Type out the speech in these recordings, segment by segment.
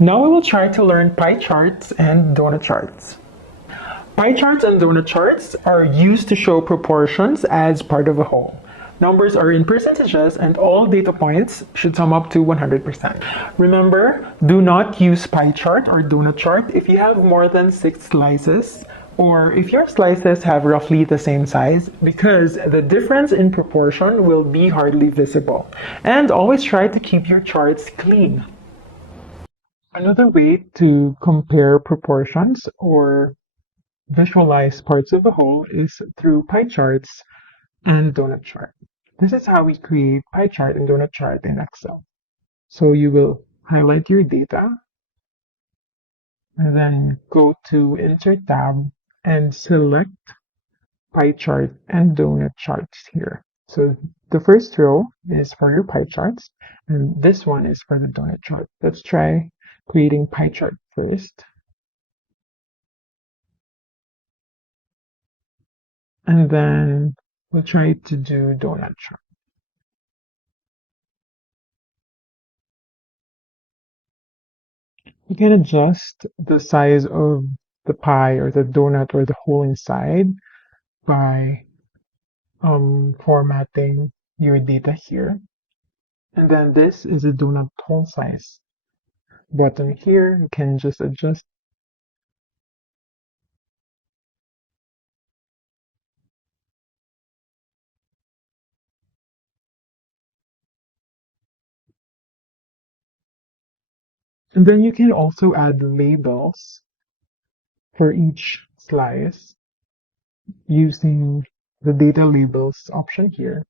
Now we will try to learn pie charts and donut charts. Pie charts and donut charts are used to show proportions as part of a whole. Numbers are in percentages and all data points should sum up to 100%. Remember, do not use pie chart or donut chart if you have more than 6 slices or if your slices have roughly the same size because the difference in proportion will be hardly visible. And always try to keep your charts clean. Another way to compare proportions or visualize parts of a whole is through pie charts and donut chart. This is how we create pie chart and donut chart in Excel. So you will highlight your data and then go to Insert tab and select pie chart and donut charts here. So the first row is for your pie charts and this one is for the donut chart. Let's try creating pie chart first. And then we'll try to do donut chart. You can adjust the size of the pie or the donut or the hole inside by formatting your data here. And then this is a donut hole size button here. You can just adjust. And then you can also add labels for each slice using the data labels option here.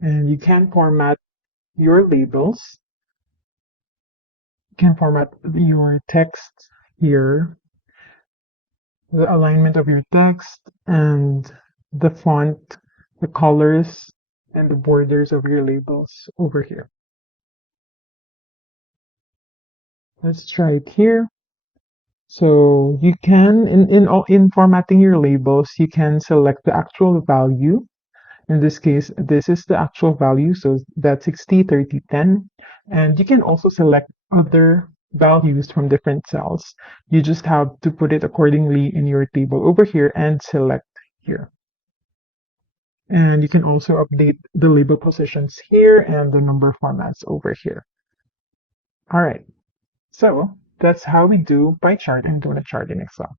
And you can format your labels. You can format your text here, the alignment of your text, and the font, the colors, and the borders of your labels over here. Let's try it here. So you can, in formatting your labels, you can select the actual value. In this case, this is the actual value, so that's 60, 30, 10. And you can also select other values from different cells. You just have to put it accordingly in your table over here and select here. And you can also update the label positions here and the number formats over here. All right, so that's how we do pie chart and donut chart in Excel.